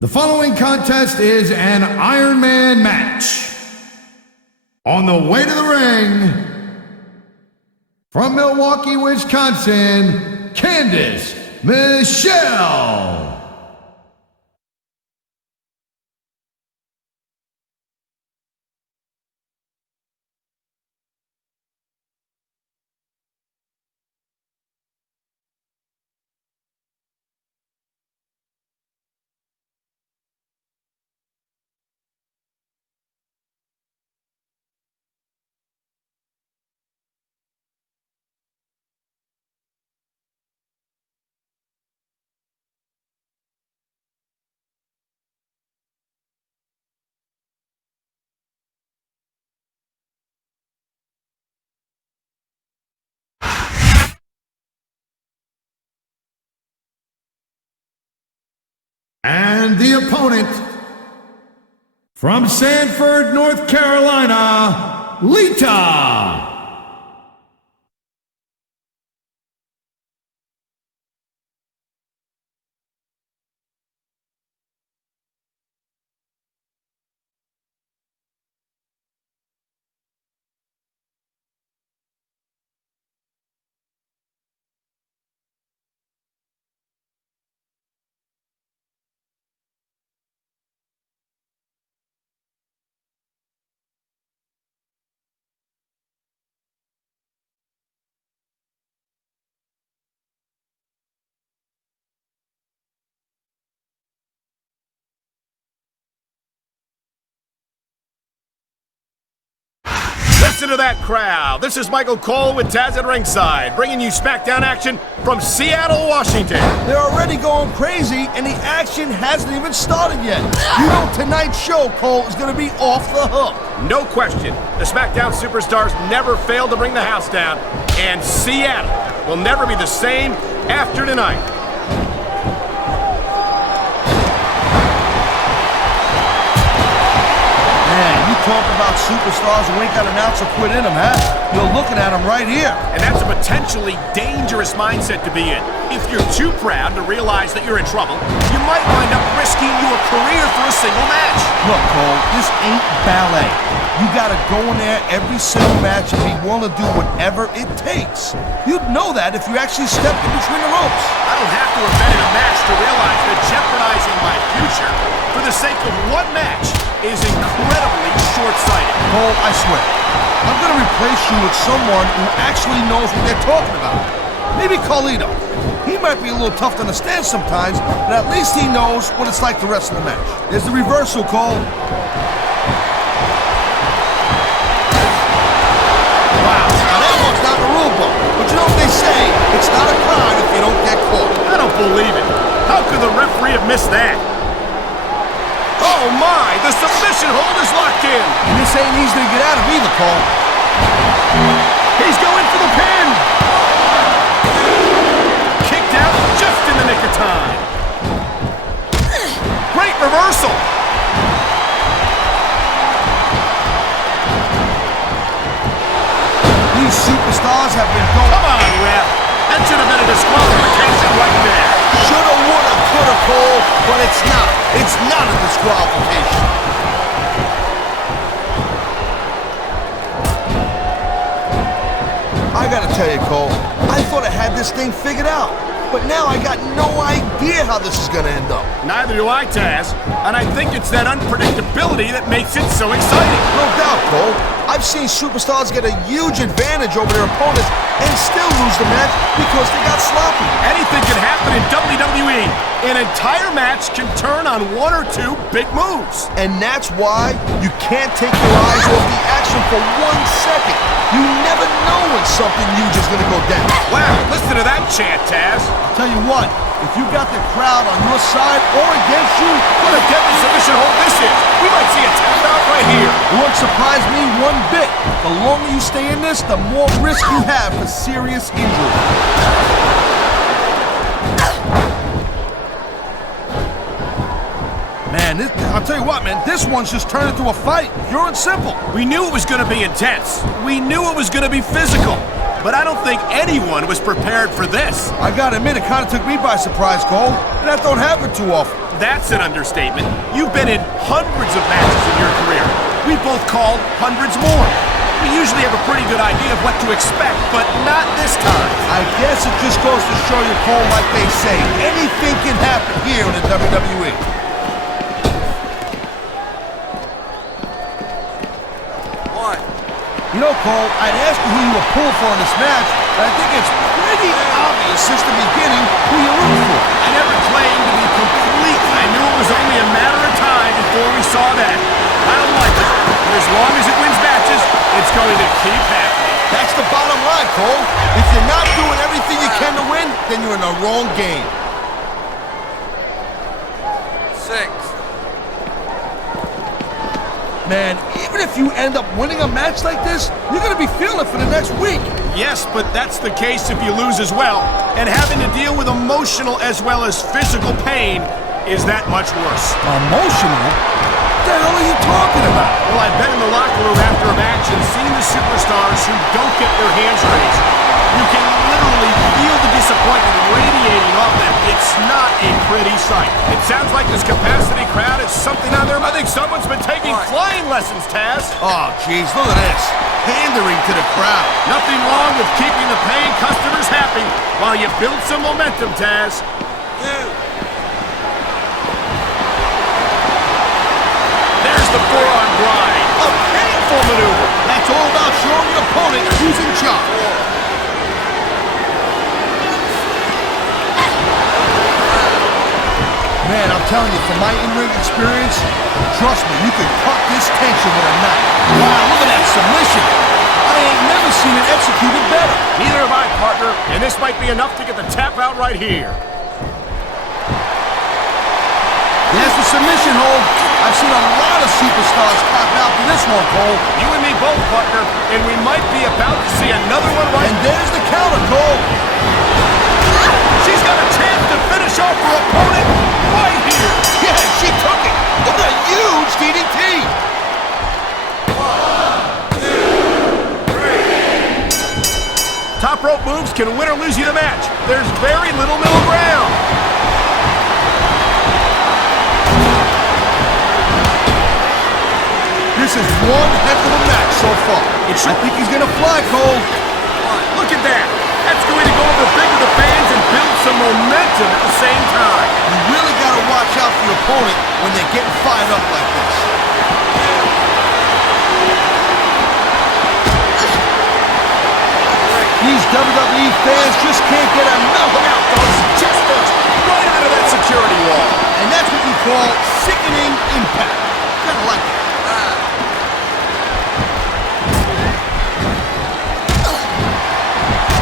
The following contest is an Ironman match. On the way to the ring, from Milwaukee, Wisconsin, Candice Michelle. And the opponent, from Sanford, North Carolina, Lita. Listen to that crowd. This is Michael Cole with Taz at ringside, bringing you Smackdown action from Seattle, Washington. They're already going crazy, and the action hasn't even started yet. You know tonight's show, Cole, is going to be off the hook. No question. The Smackdown superstars never fail to bring the house down, and Seattle will never be the same after tonight. Talk about superstars who ain't got an ounce of quit in them, huh? You're looking at them right here. And that's a potentially dangerous mindset to be in. If you're too proud to realize that you're in trouble, you might wind up risking your career for a single match. Look, Cole, this ain't ballet. You gotta go in there every single match and be willing to do whatever it takes. You'd know that if you actually stepped in between the ropes. I don't have to have been in a match to realize that jeopardizing my future for the sake of one match is incredibly short-sighted. Cole, I swear, I'm gonna replace you with someone who actually knows what they're talking about. Maybe Carlito. He might be a little tough to understand sometimes, but at least he knows what it's like the rest of the match. There's the reversal, Cole. Wow, now that one's not the rule book. But you know what they say, it's not a crime if you don't get caught. I don't believe it. How could the referee have missed that? Oh my, the submission hold is locked in. And this ain't easy to get out of either, Cole. He's going for the pin. Kicked out just in the nick of time. Great reversal. These superstars have been going. Come on, ref. That should have been a disqualification right there. Shoulda, woulda, coulda, Cole, but it's not. It's not a disqualification. I gotta tell you, Cole, I thought I had this thing figured out. But now I got no idea how this is gonna end up. Neither do I, Taz. And I think it's that unpredictability that makes it so exciting. No doubt, Cole. I've seen superstars get a huge advantage over their opponents and still lose the match because they got sloppy. Anything can happen in WWE. An entire match can turn on one or two big moves. And that's why you can't take your eyes off the action for 1 second. You never know when something huge is gonna go down. Wow, listen to that chant, Taz. I'll tell you what, if you got the crowd on your side or against you, what a deadly submission hold this is. We might see a tap out right here. It won't surprise me one bit. The longer you stay in this, the more risk you have for serious injury. Man, I'll tell you what, man, this one's just turned into a fight, pure and simple. We knew it was going to be intense. We knew it was going to be physical. but I don't think anyone was prepared for this. I gotta admit, it kind of took me by surprise, Cole. And that don't happen too often. That's an understatement. You've been in hundreds of matches in your career. We've both called hundreds more. We usually have a pretty good idea of what to expect, but not this time. I guess it just goes to show you, Cole, like they say, anything can happen here in the WWE. You know, Cole, I'd ask you who you were pulling for in this match, but I think it's pretty obvious since the beginning who you root for. I never claimed to be complete. I knew it was only a matter of time before we saw that. I don't like it, but as long as it wins matches, it's going to keep happening. That's the bottom line, Cole. If you're not doing everything you can to win, then you're in the wrong game. 6. Man, even if you end up winning a match like this, you're going to be feeling it for the next week. Yes, but that's the case if you lose as well. And having to deal with emotional as well as physical pain is that much worse. Emotional? What the hell are you talking about? Well, I've been in the locker room after a match and seen the superstars who don't get their hands raised. You can literally feel the disappointment radiating off them. It's not a pretty sight. It sounds like this capacity crowd is something on their mind. I think someone's been taking flying lessons, Taz. Oh, jeez, look at this. Pandering to the crowd. Nothing wrong with keeping the paying customers happy while you build some momentum, Taz. 2. There's the forearm grind. A painful maneuver. That's all about showing your opponent who's in charge. Man, I'm telling you, from my in-ring experience, trust me, you can cut this tension with a knife. Wow, look at that submission. I ain't never seen it executed better. Neither have I, partner, and this might be enough to get the tap out right here. There's the submission hold. I've seen a lot of superstars tap out to this one, Cole. You and me both, partner, and we might be about to see another one right. And there's the counter, Cole. She's got a chance to finish off her opponent right here. Yeah, she took it. What a huge DDT. 1, 2, 3. Top rope moves can win or lose you the match. There's very little middle ground. This is one heck of a match so far. I think he's going to fly, Cole. Look at that. That's going to go over big with the fans and build some momentum at the same time. You really got to watch out for your opponent when they're getting fired up like this. These WWE fans just can't get enough. Look out, folks. Chest first. Right out of that security wall. And that's what you call sickening impact. Kind of like it.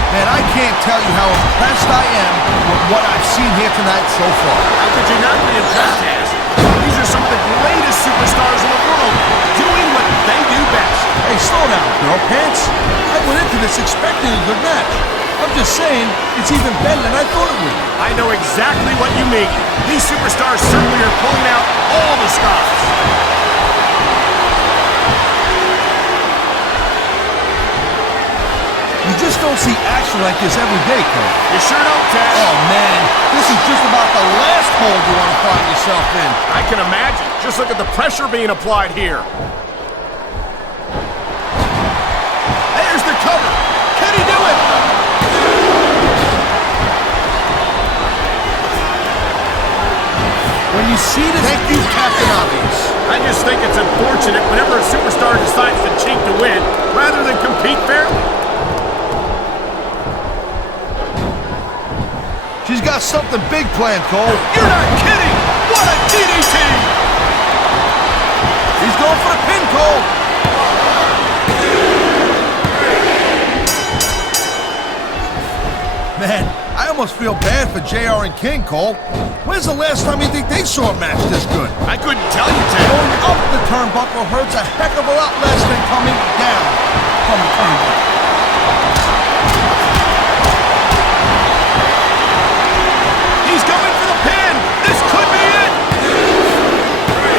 Man, I can't tell you how impressed I am with what I've seen here tonight so far. How could you not be impressed, Taz? These are some of the greatest superstars in the world, doing what they do best. Hey, slow down, girl pants. I went into this expecting a good match. I'm just saying, it's even better than I thought it would be. I know exactly what you mean. These superstars certainly are pulling out all the stops. You just don't see action like this every day, Cole. You sure don't, Taz. Oh, man. This is just about the last hold you want to find yourself in. I can imagine. Just look at the pressure being applied here. There's the cover. Can he do it? When you see this... Thank you, Captain Obvious. I just think it's unfortunate whenever a superstar decides to cheat to win rather than compete fairly. She's got something big planned, Cole. You're not kidding! What a DDT! He's going for the pin, Cole. 1, 2, 3. Man, I almost feel bad for JR and King, Cole. When's the last time you think they saw a match this good? I couldn't tell you, Ted. Going up the turnbuckle hurts a heck of a lot less than coming down from the turnbuckle. He's going for the pin! This could be it! 2, 3.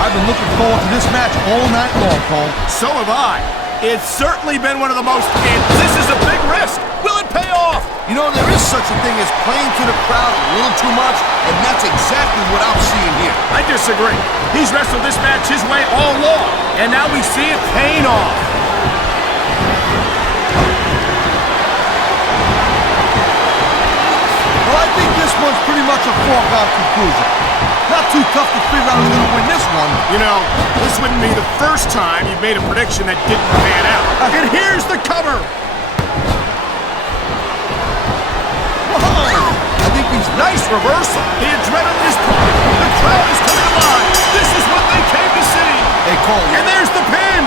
I've been looking forward to this this match all night long, Cole. So have I. It's certainly been one of the most, and this is a big risk. Will it pay off? You know, there is such a thing as playing to the crowd a little too much, and that's exactly what I'm seeing here. I disagree. He's wrestled this match his way all along, and now we see it paying off. Well, I think this one's pretty much a foregone conclusion. Not too tough to figure out who's going to win this one. You know, this wouldn't be the first time you've made a prediction that didn't pan out. And here's the cover. Whoa! I think he's nice reversal. The adrenaline is pumping. The crowd is coming alive. This is what they came to see. Hey, Cole. And there's the pin.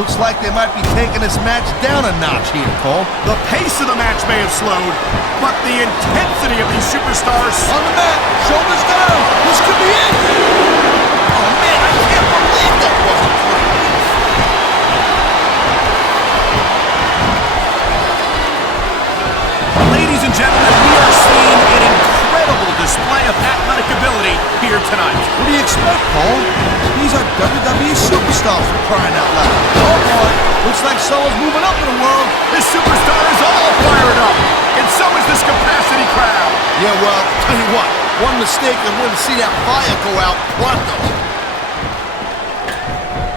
Looks like they might be taking this match down a notch here, Cole. The pace of the match may have slowed, but the intensity of these superstars... On the mat, shoulders down. This could be it. Oh, man, I can't believe that wasn't free. Ladies and gentlemen, we are seeing an incredible display of athletic ability here tonight. What do you expect, Cole? These are WWE superstars for crying out loud. Oh, boy. Looks like someone's moving up in the world. This superstar is all fired up, and so is this capacity crowd. Yeah, well, tell you what. One mistake and we're going to see that fire go out pronto.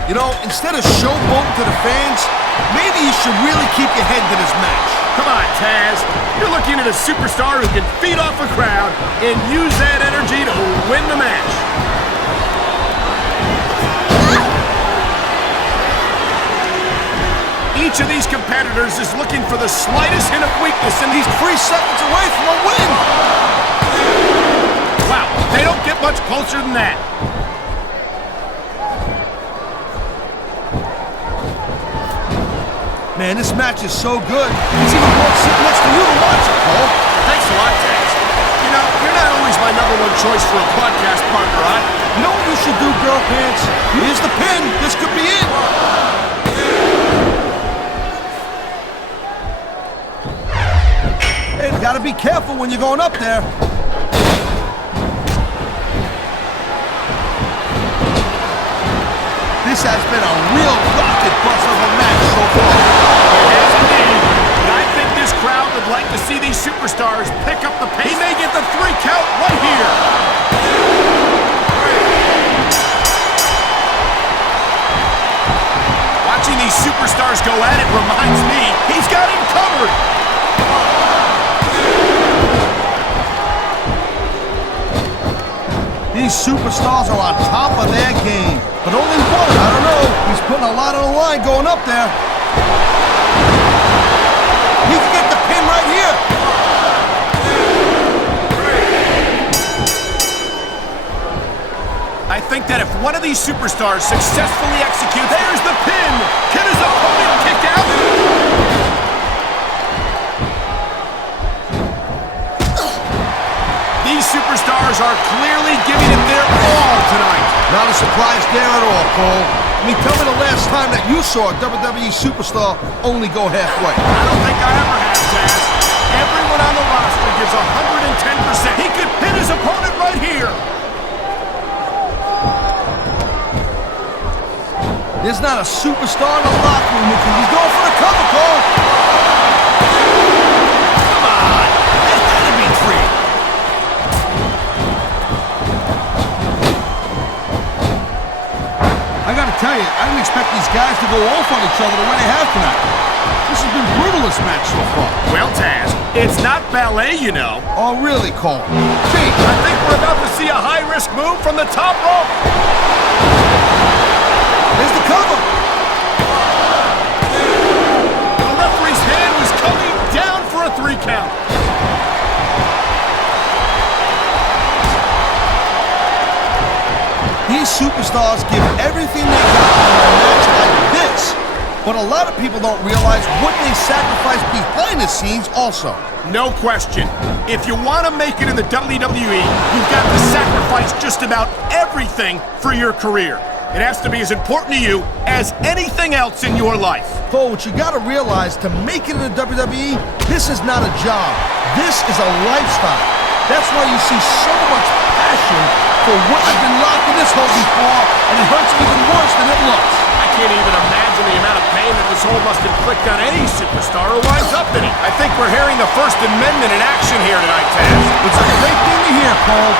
You know, instead of showboating to the fans, maybe you should really keep your head to this match. Come on, Taz. You're looking at a superstar who can feed off a crowd and use that energy to win the match. Each of these competitors is looking for the slightest hint of weakness, and he's 3 seconds away from a win. Wow, they don't get much closer than that. Man, this match is so good. It's even worth sitting next to you to watch it, Cole. Thanks a lot, Taz. You know, you're not always my #1 choice for a podcast partner, right? You know what you should do, girl pants? Here's the pin. This could be it. Hey, you gotta be careful when you're going up there. This has been a real rocket bus of a match so far. Yes, indeed. But I think this crowd would like to see these superstars pick up the pace. He may get the 3 count right here. Watching these superstars go at it reminds me he's got him covered. These superstars are on top of their game. But only one, I don't know. He's putting a lot on the line going up there. He can get the pin right here. I think that if one of these superstars successfully executes, there's the pin. Can his opponent kick out? These superstars are clearly giving it their all tonight. Not a surprise there at all, Cole. I mean, tell me the last time that you saw a WWE superstar only go halfway. I don't think I ever have, Taz. Everyone on the roster gives 110%. He could pin his opponent right here. There's not a superstar in the locker room who can be going for the cover, Cole. Come on. There's gotta be 3. I gotta tell you, I didn't expect these guys to go off on each other the way they have tonight. This has been brutal, this match so far. Well, Taz, it's not ballet, you know. Oh, really, Cole? Gee, I think we're about to see a high-risk move from the top rope. There's the cover. The referee's hand was coming down for a 3 count. These superstars give everything they got in a match like this. But a lot of people don't realize what they sacrifice behind the scenes also. No question. If you want to make it in the WWE, you've got to sacrifice just about everything for your career. It has to be as important to you as anything else in your life. Cole, what you gotta realize, to make it in the WWE, this is not a job. This is a lifestyle. That's why you see so much passion for what I've been locked in this hole before, and it hurts even worse than it looks. I can't even imagine the amount of pain that this hole must inflict on any superstar who winds up in it. I think we're hearing the First Amendment in action here tonight, Taz. It's a great thing to hear, Cole.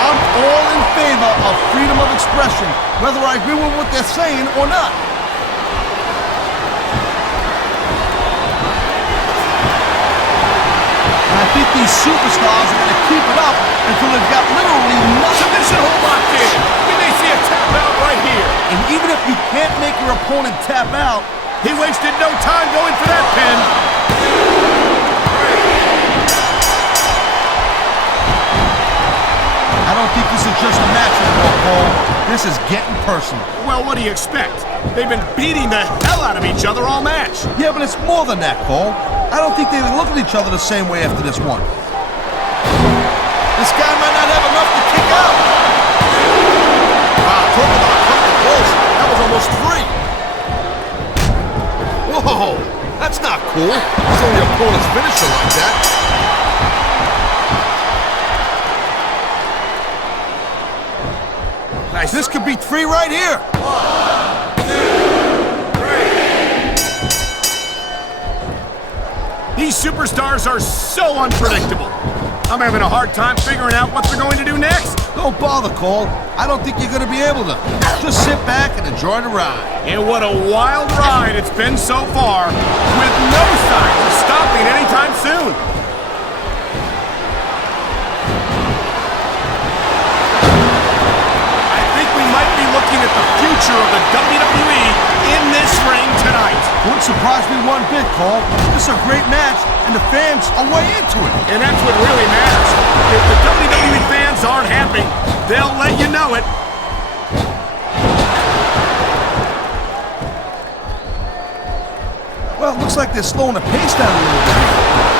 I'm all in favor of freedom of expression, whether I agree with what they're saying or not. And I think these superstars are going to keep it up until they've got literally nothing. Submission hold locked in. You may see a tap out right here. And even if you can't make your opponent tap out, he wasted no time going for that pin. I don't think this is just a match anymore, Cole. This is getting personal. Well, what do you expect? They've been beating the hell out of each other all match. Yeah, but it's more than that, Cole. I don't think they look at each other the same way after this one. This guy might not have enough to kick out. Wow, talk about coming close. That was almost 3. Whoa, that's not cool. Throwing your opponent's finisher like that. Nice. This could be 3 right here. 1, 2, 3. These superstars are so unpredictable. I'm having a hard time figuring out what they're going to do next. Don't bother, Cole. I don't think you're going to be able to. Just sit back and enjoy the ride. And what a wild ride it's been so far, with no signs of stopping anytime soon. I think we might be looking at the future of the WWE in this ring tonight. Wouldn't surprise me one bit, Cole. This is a great match, and the fans are way into it. And that's what really matters. If the WWE fans aren't happy, they'll let you know it. Well, it looks like they're slowing the pace down a little bit.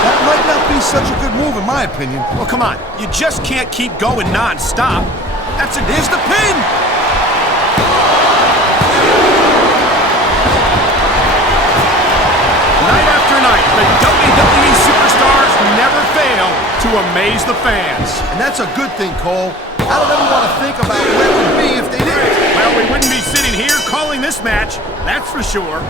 That might not be such a good move, in my opinion. Well, come on. You just can't keep going non-stop. Here's the pin! Night after night, the WWE superstars never fail to amaze the fans. And that's a good thing, Cole. I don't ever want to think about where it would be if they didn't. Well, we wouldn't be sitting here calling this match, that's for sure.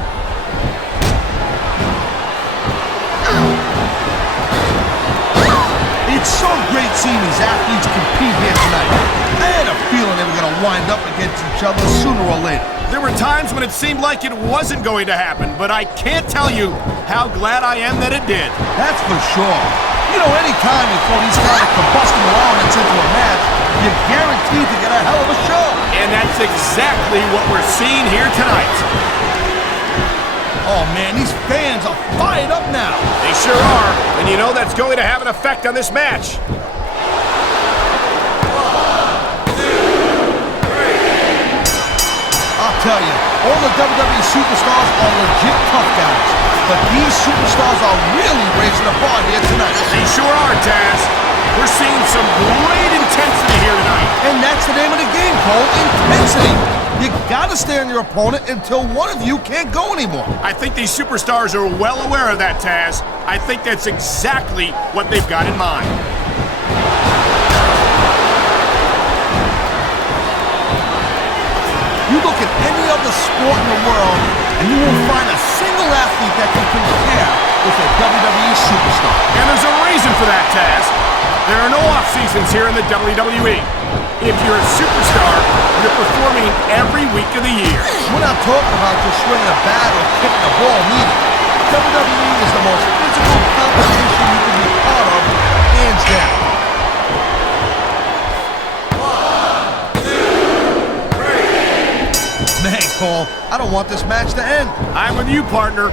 It's so great seeing these athletes compete here tonight. I had a feeling they were going to wind up against each other sooner or later. There were times when it seemed like it wasn't going to happen, but I can't tell you how glad I am that it did. That's for sure. You know, any time you throw these kind of combusting elements into a match, you're guaranteed to get a hell of a show. And that's exactly what we're seeing here tonight. Oh man, these fans are fired up now. They sure are, and you know that's going to have an effect on this match. 1, 2, 3. I'll tell you, all the WWE superstars are legit tough guys, but these superstars are really raising the bar here tonight. They sure are, Taz. We're seeing some great intensity here tonight. And that's the name of the game, Cole, intensity. You gotta stay on your opponent until one of you can't go anymore. I think these superstars are well aware of that, Taz. I think that's exactly what they've got in mind. You look at any other sport in the world, and you won't find a single athlete that can compare with a WWE superstar. And there's a reason for that, Taz. There are no off-seasons here in the WWE. If you're a superstar, you're performing every week of the year. We're not talking about just swinging a bat or kicking a ball, neither. WWE is the most physical competition you can be part of, hands down. 1, 2, 3. Man, Cole, I don't want this match to end. I'm with you, partner.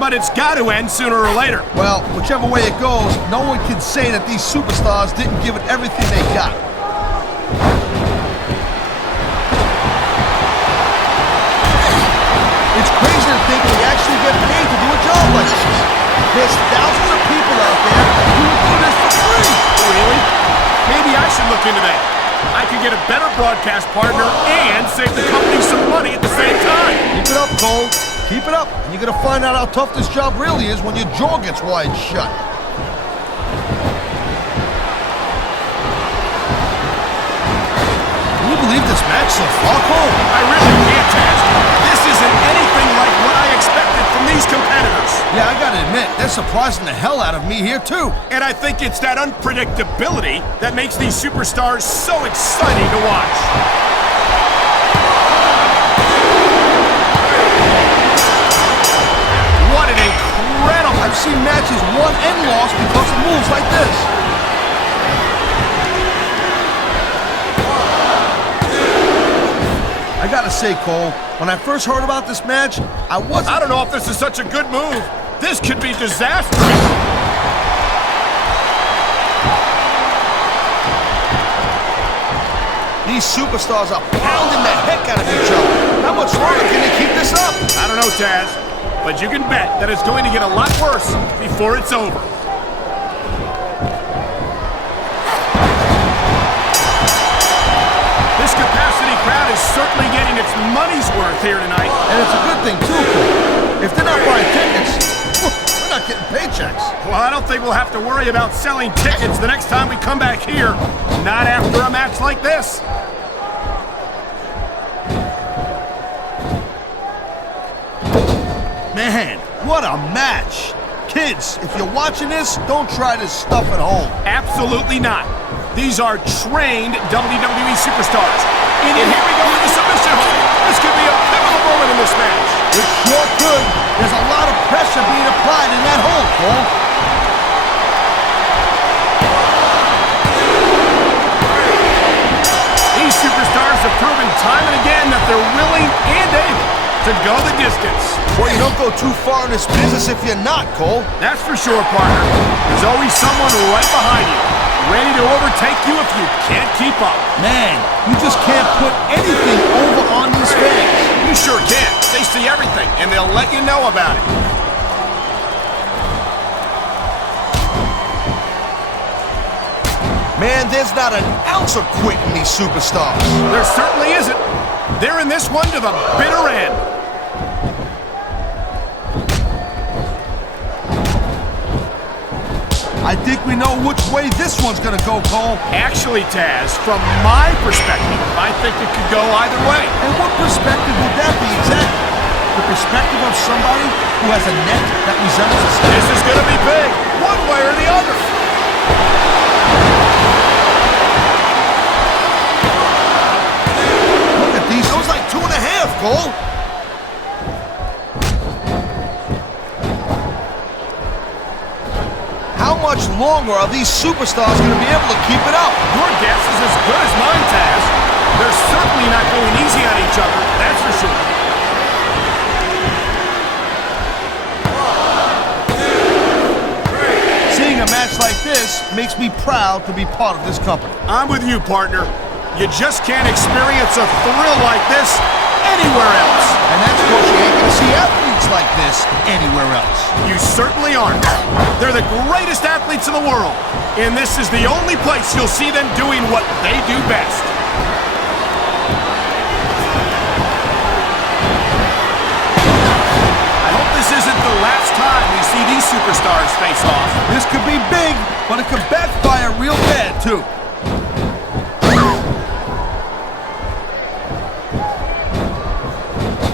But it's got to end sooner or later. Well, whichever way it goes, no one can say that these superstars didn't give it everything they got. It's crazy to think they actually get paid to do a job like this. There's thousands of people out there who would do this for free. Really? Maybe I should look into that. I could get a better broadcast partner and save the company some money at the same time. Keep it up, Cole. Keep it up, and you're gonna find out how tough this job really is when your jaw gets wide shut. believe this match so far, Cole? I really can't, Taz. This isn't anything like what I expected from these competitors. Yeah, I gotta admit, they're surprising the hell out of me here, too. And I think it's that unpredictability that makes these superstars so exciting to watch. What an incredible... I've seen matches won and lost because of moves like this. I gotta say, Cole, when I first heard about this match, I don't know if this is such a good move. This could be disastrous. These superstars are pounding the heck out of each other. How much longer can they keep this up? I don't know, Taz, but you can bet that it's going to get a lot worse before it's over. This capacity crowd is certainly getting its money's worth here tonight. And it's a good thing, too, Cole. If they're not buying tickets, we're not getting paychecks. Well, I don't think we'll have to worry about selling tickets the next time we come back here. Not after a match like this. Man, what a match. Kids, if you're watching this, don't try this stuff at home. Absolutely not. These are trained WWE superstars. And here we go with the submission hold. This could be a pivotal moment in this match. It sure could. There's a lot of pressure being applied in that hold, Cole. These superstars have proven time and again that they're willing and able to go the distance. Well, you don't go too far in this business if you're not, Cole. That's for sure, partner. There's always someone right behind you, ready to overtake you if you can't keep up. Man, you just can't put anything over on these fans. You sure can. They see everything, and they'll let you know about it. Man, there's not an ounce of quit in these superstars. There certainly isn't. They're in this one to the bitter end. I think we know which way this one's gonna go, Cole. Actually, Taz, from my perspective, I think it could go either way. And what perspective would that be exactly? The perspective of somebody who has a neck that resembles a snake? This is gonna be big, one way or the other. Look at these. That was like 2.5, Cole. How much longer are these superstars going to be able to keep it up? Your guess is as good as mine, Taz. They're certainly not going easy on each other, that's for sure. Seeing a match like this makes me proud to be part of this company. I'm with you, partner. You just can't experience a thrill like this anywhere else. And that's because you ain't going to see athletes like this anywhere else. You certainly aren't. They're the greatest athletes in the world, and this is the only place you'll see them doing what they do best. I hope this isn't the last time we see these superstars face off. This could be big, but it could backfire real bad, too.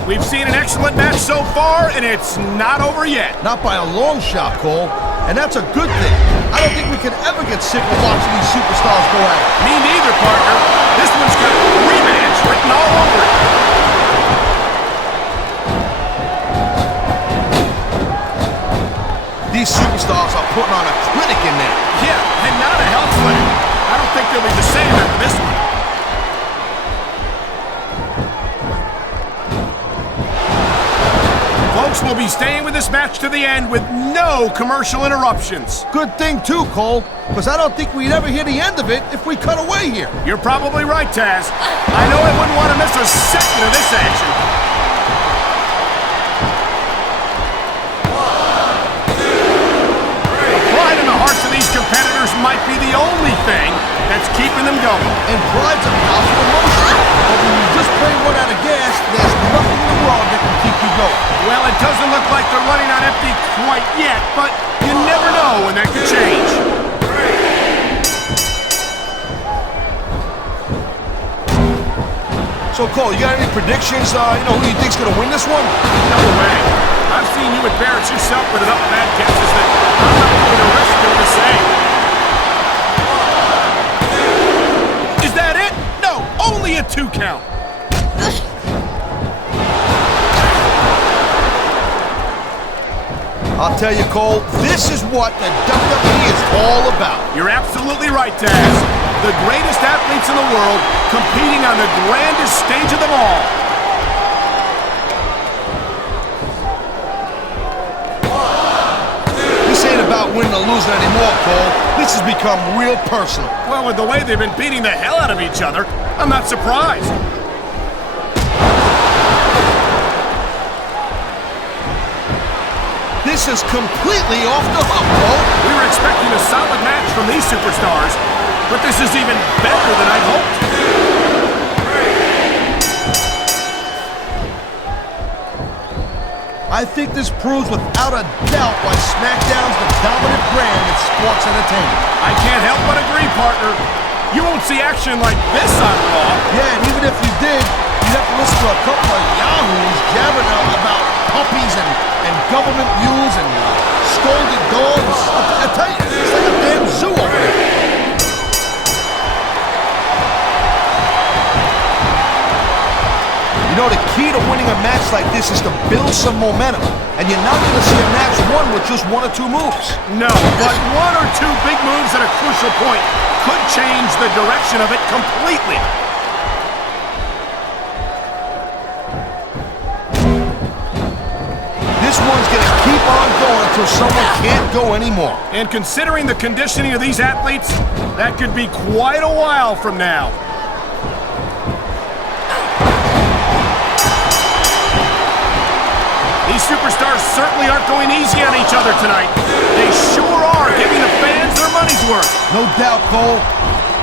We've seen an excellent match so far, and it's not over yet. Not by a long shot, Cole. And that's a good thing. I don't think we can ever get sick of watching these superstars go at it. Me neither, partner. This one's got rematch written all over it. These superstars are putting on a clinic in there. Yeah, and not a health clinic. I don't think they'll be the same after this one. Folks, we'll be staying with this match to the end with no commercial interruptions. Good thing, too, Cole, because I don't think we'd ever hear the end of it if we cut away here. You're probably right, Taz. I know I wouldn't want to miss a second of this action. The pride in the hearts of these competitors might be the only thing that's keeping them going. And pride's a powerful emotion. But when you just play one out of gas, there's nothing in the world that can keep you going. Well, it doesn't look like they're running on empty quite yet, but you never know when that could change. So, Cole, you got any predictions? Who you think's gonna win this one? No way. I've seen you embarrass yourself with enough bad guesses that I'm not going to risk doing the same. 1, 2. Is that it? No, only a 2 count. I'll tell you, Cole, this is what the WWE is all about. You're absolutely right, Taz. The greatest athletes in the world competing on the grandest stage of them all. This ain't about winning or losing anymore, Cole. This has become real personal. Well, with the way they've been beating the hell out of each other, I'm not surprised. This is completely off the hook, Cole. We were expecting a solid match from these superstars, but this is even better than I'd hoped. I think this proves without a doubt why SmackDown's the dominant brand in sports entertainment. I can't help but agree, partner. You won't see action like this on Raw. Yeah, and even if you did, you'd have to listen to a couple of yahoos jabbering about puppies and government mules and scolded dogs. I tell you, it's like a damn zoo over there. You know, the key to winning a match like this is to build some momentum. And you're not going to see a match won with just 1 or 2 moves. No, but 1 or 2 big moves at a crucial point could change the direction of it completely. This one's going to keep on going until someone can't go anymore. And considering the conditioning of these athletes, that could be quite a while from now. These superstars certainly aren't going easy on each other tonight. They sure are giving the fans their money's worth. No doubt, Cole.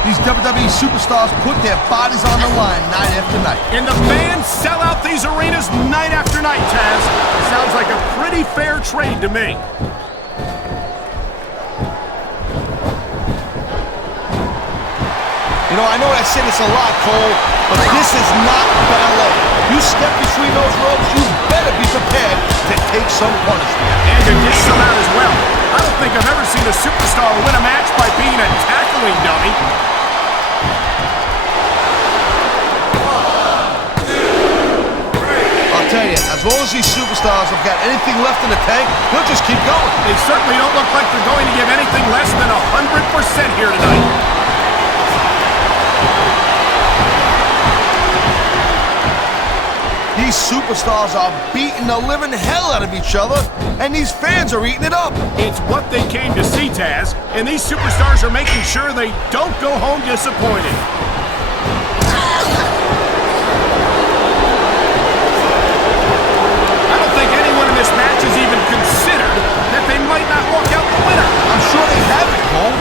These WWE superstars put their bodies on the line night after night. And the fans sell out these arenas night after night, Taz. Sounds like a pretty fair trade to me. You know, I know I say this a lot, Cole, but this is not ballet. You step between those ropes, you better be prepared to take some punishment. And to dish some out as well. I don't think I've ever seen a superstar win a match by being a tackling dummy. I'll tell you, as long as these superstars have got anything left in the tank, they'll just keep going. They certainly don't look like they're going to give anything less than 100% here tonight. These superstars are beating the living hell out of each other, and these fans are eating it up. It's what they came to see, Taz, and these superstars are making sure they don't go home disappointed. I don't think anyone in this match has even considered that they might not walk out the winner. I'm sure they haven't, Cole.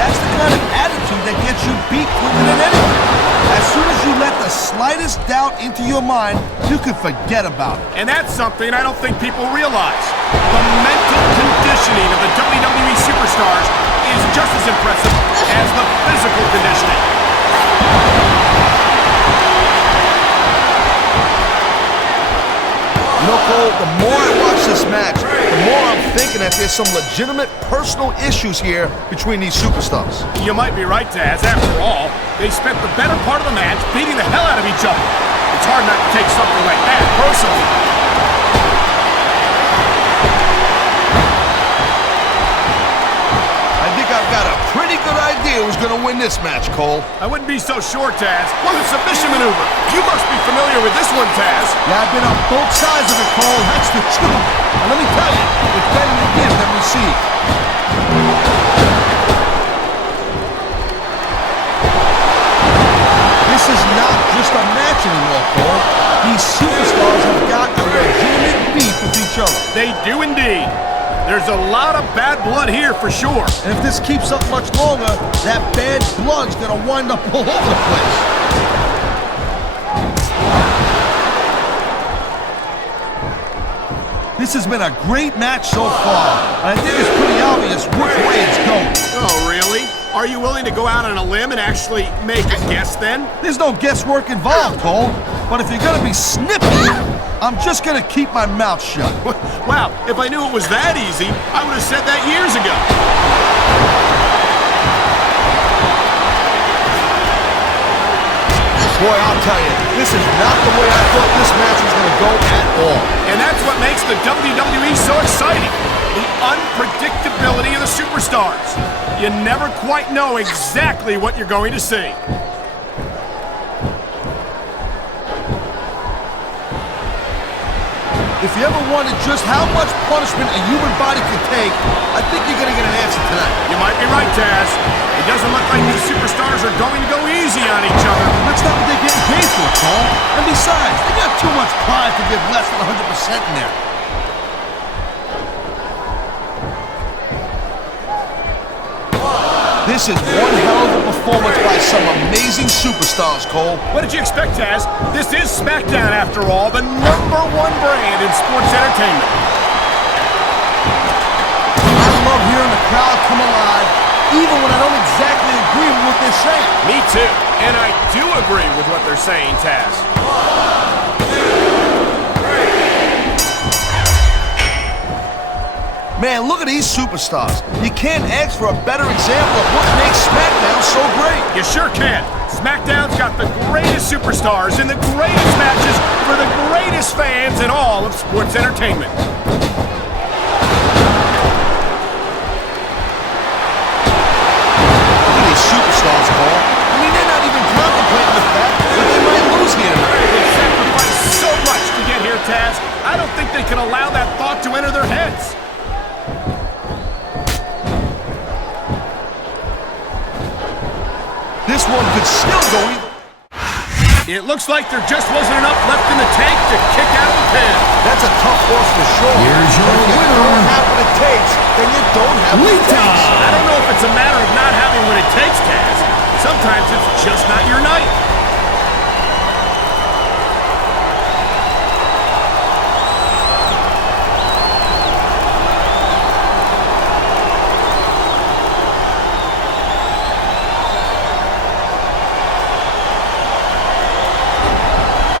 That's the kind of attitude that gets you beat quicker than anything. As soon as you let the slightest doubt into your mind, you can forget about it. And that's something I don't think people realize. The mental conditioning of the WWE superstars is just as impressive as the physical conditioning. You know, Cole, the more I watch this match, the more I'm thinking that there's some legitimate personal issues here between these superstars. You might be right, Taz. After all, they spent the better part of the match beating the hell out of each other. It's hard not to take something like that personally. I think I've got a pretty good idea who's going to win this match, Cole. I wouldn't be so sure, Taz. What a submission maneuver. You must be familiar with this one, Taz. Yeah, I've been on both sides of it, Cole. That's the truth. And let me tell you, it's better to give than receive. This is not just a match anymore, Cole. These superstars have got a legitimate beef with each other. They do indeed. There's a lot of bad blood here for sure. And if this keeps up much longer, that bad blood's gonna wind up all over the place. This has been a great match so far, and I think it's pretty obvious which way it's going. Oh, really? Are you willing to go out on a limb and actually make a guess then? There's no guesswork involved, Cole. But if you're gonna be snippy, I'm just gonna keep my mouth shut. Wow, if I knew it was that easy, I would have said that years ago. Boy, I'll tell you, this is not the way I thought this match was gonna go at all. And that's what makes the WWE so exciting. The unpredictability of the superstars. You never quite know exactly what you're going to see. If you ever wondered just how much punishment a human body can take, I think you're gonna get an answer tonight. You might be right, Taz. It doesn't look like these superstars are going to go easy on each other. That's not what they're getting paid for, Cole. And besides, they got too much pride to give less than 100% in there. This is one hell of a performance by some amazing superstars, Cole. What did you expect, Taz? This is Smackdown, after all, the #1 brand in sports entertainment. I love hearing the crowd come alive, even when I don't exactly agree with what they're saying. Me too. And I do agree with what they're saying, Taz. Man, look at these superstars. You can't ask for a better example of what makes SmackDown so great. You sure can. SmackDown's got the greatest superstars in the greatest matches for the greatest fans in all of sports entertainment. Look at these superstars, Paul. I mean, they're not even contemplating the fact that they might lose here tonight. They sacrificed so much to get here, Taz. I don't think they can allow that thought to enter their heads. This one could still go either. It looks like there just wasn't enough left in the tank to kick out of the pin. That's a tough horse for sure. Here's your If you winner, don't have what it takes, then you don't have what it Lita. takes. I don't know if it's a matter of not having what it takes, Taz. Sometimes it's just not your night.